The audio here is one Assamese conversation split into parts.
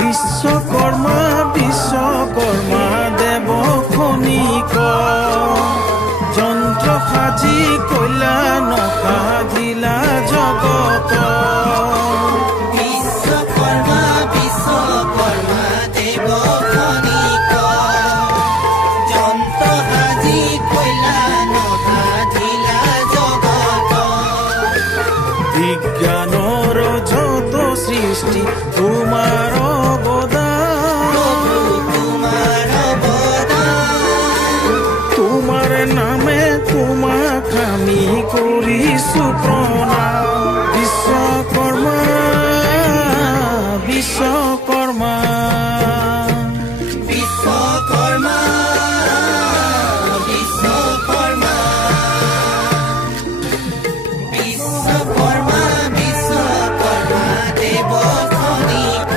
বিশ্বকৰ্মা বিশ্বকৰ্মা দেব খনিক যন্ত্ৰ সাজি কইলা নসাধিলা জগত। বিশ্বকৰ্মা বিশ্বকৰ্মা দেব খনিক যন্ত্ৰ সাজি কইলা নসাধিলা জগত। বিজ্ঞানৰ যত সৃষ্টি তোমাৰ অৱদান, তোমাৰ অবদান, তোমাৰ নামে তোমাক আমি কৰিছো প্ৰণাম। বিশ্বকৰ্মা বিশ্বকৰ্মা বিশ্বকৰ্মা বিশ্বকৰ্মা বিশ্বকৰ্মা বিশ্বকৰ্মা দেব খনিক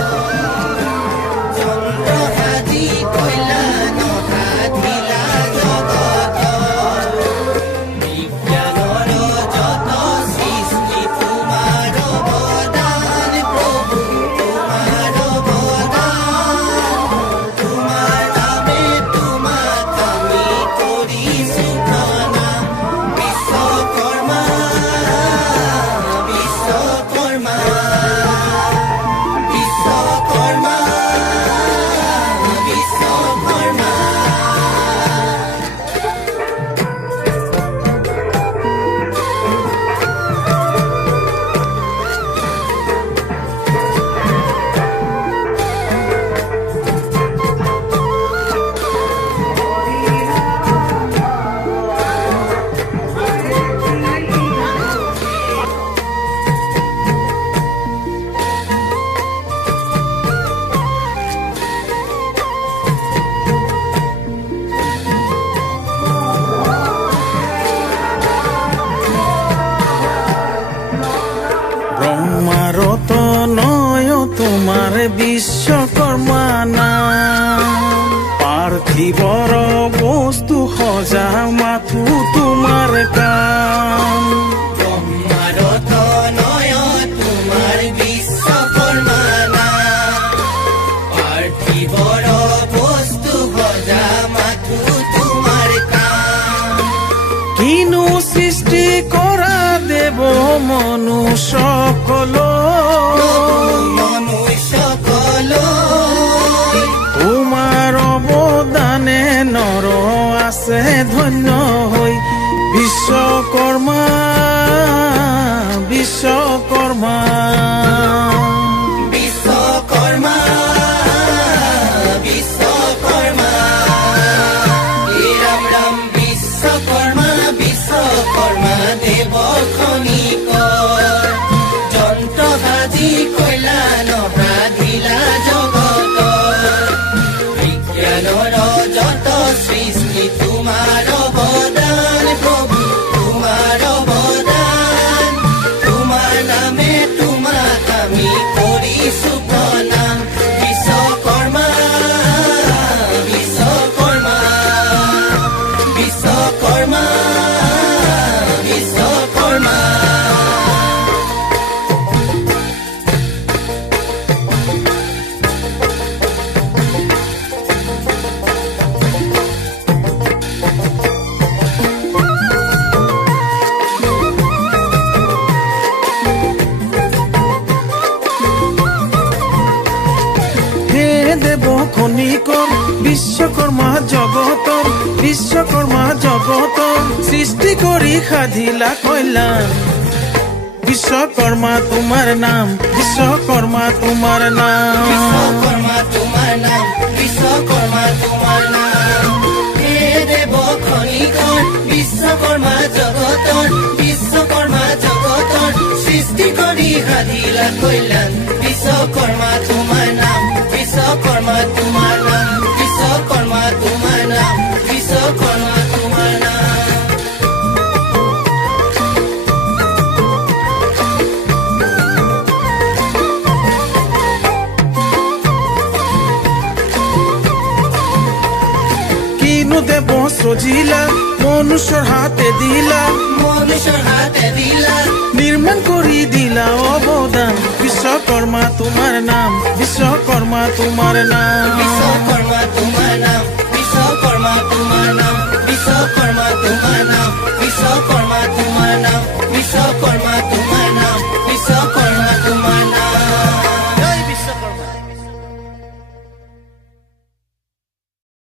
যন্ত্ৰ সাজি কইলা নসাধিলা জগত। বিজ্ঞানৰ যত সৃষ্টি তোমাৰ অৱদান, প্ৰভু তোমাৰ অৱদান, তোমাৰ নামে তোমাক আমি কৰিছো প্ৰণাম। বিশ্বকৰ্মা বিশ্বকৰ্মা বিশ্বকৰ্মা বিশ্বকৰ্মা। ব্ৰহ্মাৰত নয় তোমাৰ বিশ্বকৰ্মা নাম। পাৰ্থিৱৰ বস্তু সজা মাথো তোমাৰ কাম। ব্ৰহ্মাৰত নয় তোমাৰ বিশ্বকৰ্মা নাম। পাৰ্থিবৰ বস্তু গজা মাথু তোমাৰ কাম। কিনো সৃষ্টি কৰা দেৱ মনুষ্যকল, মনুষ্যকল তোমাৰ অৱদানে নৰ আছে ধন্য হৈ। বিশ্বকৰ্মা বিশ্বকৰ্মা বিশ্বকৰ্মা বিশ্বকৰ্মা ৰাম ৰাম বিশ্বকৰ্মা বিশ্বকৰ্মা দেব খনিক যন্ত্ৰ সাজি কইলা নসাধিলা জগত। বিজ্ঞানৰ যত সৃষ্টি তোমাৰ অৱদান, প্ৰভু তোমাৰ অৱদান, তোমাৰ নামে তোমাক আমি কৰিছো প্ৰণাম। বিশ্বকৰ্মা বিশ্বকৰ্মা বিশ্বকৰ্মা বিশ্বকৰ্মা। হে দেৱ খনিকৰ বিশ্বকৰ্মা জগতৰ, বিশ্বকৰ্মা জগতৰ সৃষ্টি কৰি সাধিলা কল্যাণ। বিশ্বকৰ্মা তোমাৰ নাম, বিশ্বকৰ্মা তোমাৰ নাম। বিশ্বকৰ্মা তোমাৰ নাম, বিশ্বকৰ্মা তোমাৰ নাম। হে দেব খনিকৰ বিশ্বকৰ্মা জগতৰ, বিশ্বকৰ্মা জগতৰ সৃষ্টি কৰি সাধিলা কল্যাণ। বিশ্বকৰ্মা তোমাৰ নাম, বিশ্বকৰ্মা তোমাৰ নাম, বিশ্বকৰ্মা তোমাৰ নাম, বিশ্বকৰ্মা তোমাৰ নাম। দেব সজিলা মনুষ্যৰ হাতে দিলা মনুষ্যৰ হাতে দিলা নিৰ্মাণ কৰি দিলা অৱদান বিশ্বকৰ্মা তোমাৰ নাম বিশ্বকৰ্মা তোমাৰ নাম বিশ্বকৰ্মা